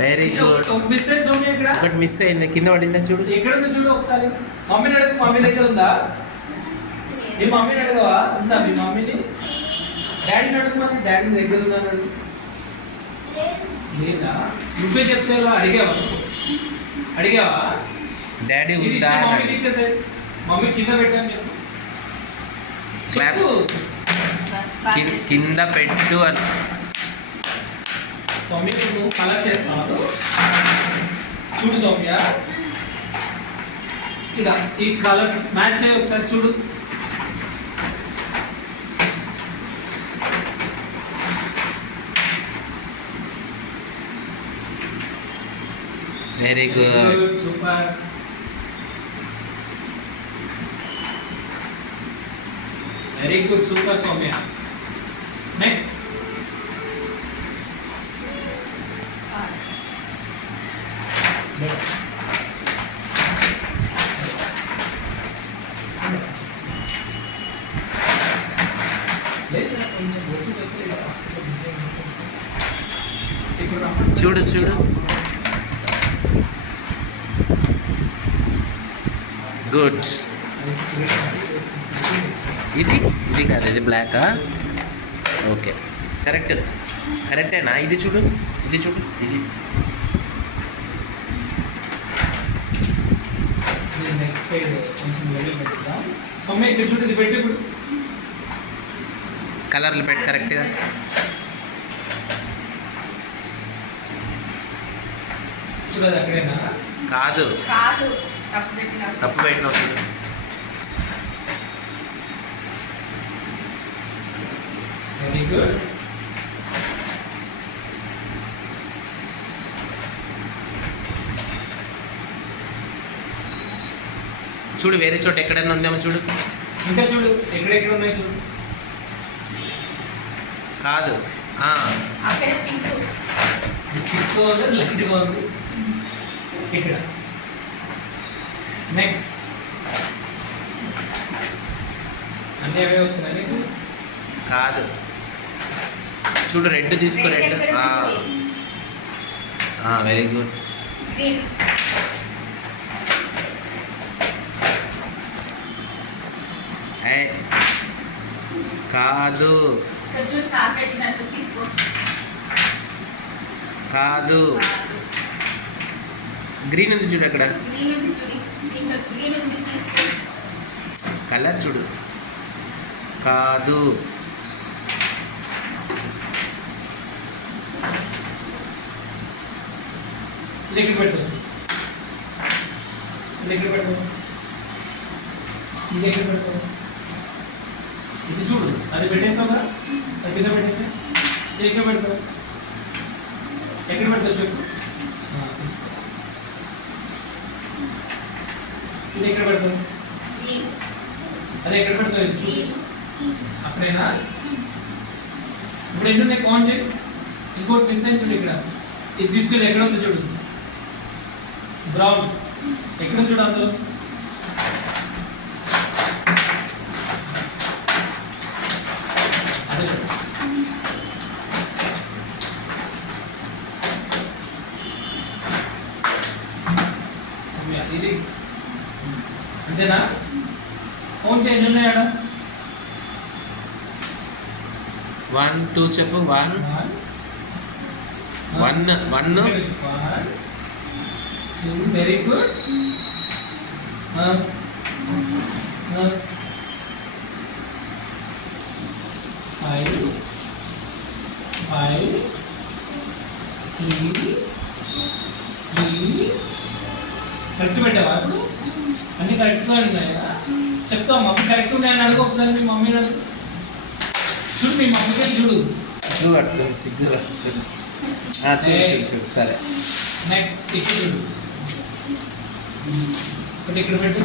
Very good. But miss అయింది, కింద పడిందా చూడు. ఎక్కడ ఉంది చూడు ఒకసారి. మమ్మీని అడుగు, మమ్మీ దగ్గర ఉందా? మీ మమ్మీని అడగవా? ఉందా మీ మమ్మీని? డాడీని అడుగు, మరి డాడీ దగ్గర ఉందా అని అడుగు. లేదా నువ్వే చెప్తే అడిగావా? అడిగావా? డాడీ ఉందా? మమ్మీకి ఇచ్చేసే. మమ్మీ కింద పెట్టాను చెప్పు. క్లాప్స్ కింద పెట్టు అని. సౌమ్య నువ్వు కలర్స్ చేస్తావు చూడు సౌమ్య. ఇలా ఈ కలర్స్ మ్యాచ్ చేయి ఒకసారి చూడు. Very good. Super. Very good, super Soumya. Next చూడు చూడు. గుడ్. ఇది ఇది కాదు, ఇది బ్లాకా? Okay, correct. కరెక్టేనా? ఇది చూడు, ఇది చూడు, ఇది. నెక్స్ట్ సైడ్ కొంచెం లెవెల్ పెట్టుదా. సౌమ్య ఇక్కడ చూడు, ఇది పెట్టి ఇప్పుడు కలర్లు పెట్టి కరెక్ట్గా. చూడదు అక్కడేనా? కాదు, తప్పు పెట్టినావు చూడు. Very good. చూడు, వేరే చోట ఎక్కడైనా ఉందేమో చూడు. ఇంకా చూడు, ఎక్కడెక్కడ ఉన్నాయి చూడు. కాదు, ఇక్కడ. నెక్స్ట్ అన్నీ అవే వస్తున్నాయి నీకు? కాదు, చూడు, రెడ్ తీసుకో. రెడ్. Very good. కాదు కాదు, గ్రీన్ ఉంది చూడు అక్కడ. కలర్ చూడు. కాదు, ఇది ఎక్కడ పెడతావు? ఇది ఎక్కడ పెడతావు? ఇది ఎక్కడ పెడతావు? ఇది చూడు, అది పెట్టేసావు కదా, అది కింద పెట్టేసా. ఇది ఎక్కడ పెడతావు? ఎక్కడ పెడతావు చెప్పు. తీసుకో. ఇది ఎక్కడ పెడతావు? అది ఎక్కడ పెడతావు? ఇది చూడు. అక్కడేనా? ఇప్పుడు ఎన్ని ఉన్నాయి కౌంట్ చేయి. ఇంకోటి మిస్ అయింది ఇక్కడ. ఇది తీసుకెళ్ళి ఎక్కడ ఉంది చూడు. బ్రౌన్ ఎక్కడ చూడు అందులో. అదే ఇది అంతేనా? కౌంట్ చేయి, ఎన్ని ఉన్నాయి ఆడ? 1 2 చెప్పు. 1 1 1 2. Very good. 5 3 కరెక్ట్ పెట్టావా? ఇప్పుడు అన్నీ కరెక్ట్గా ఉన్నాయా? చెప్తావు మమ్మీ కరెక్ట్ ఉన్నాయని అడుగు ఒకసారి. మీ మమ్మీని అడుగు. చూడు, మీ మమ్మీకి చూడు. సిగ్గు పడుతుంది, సిగ్గు పడుతుంది. చూడు. సరే, నెక్స్ట్ ఇక్కడ చూడు. ఒకటి ఇక్కడ పెట్టు.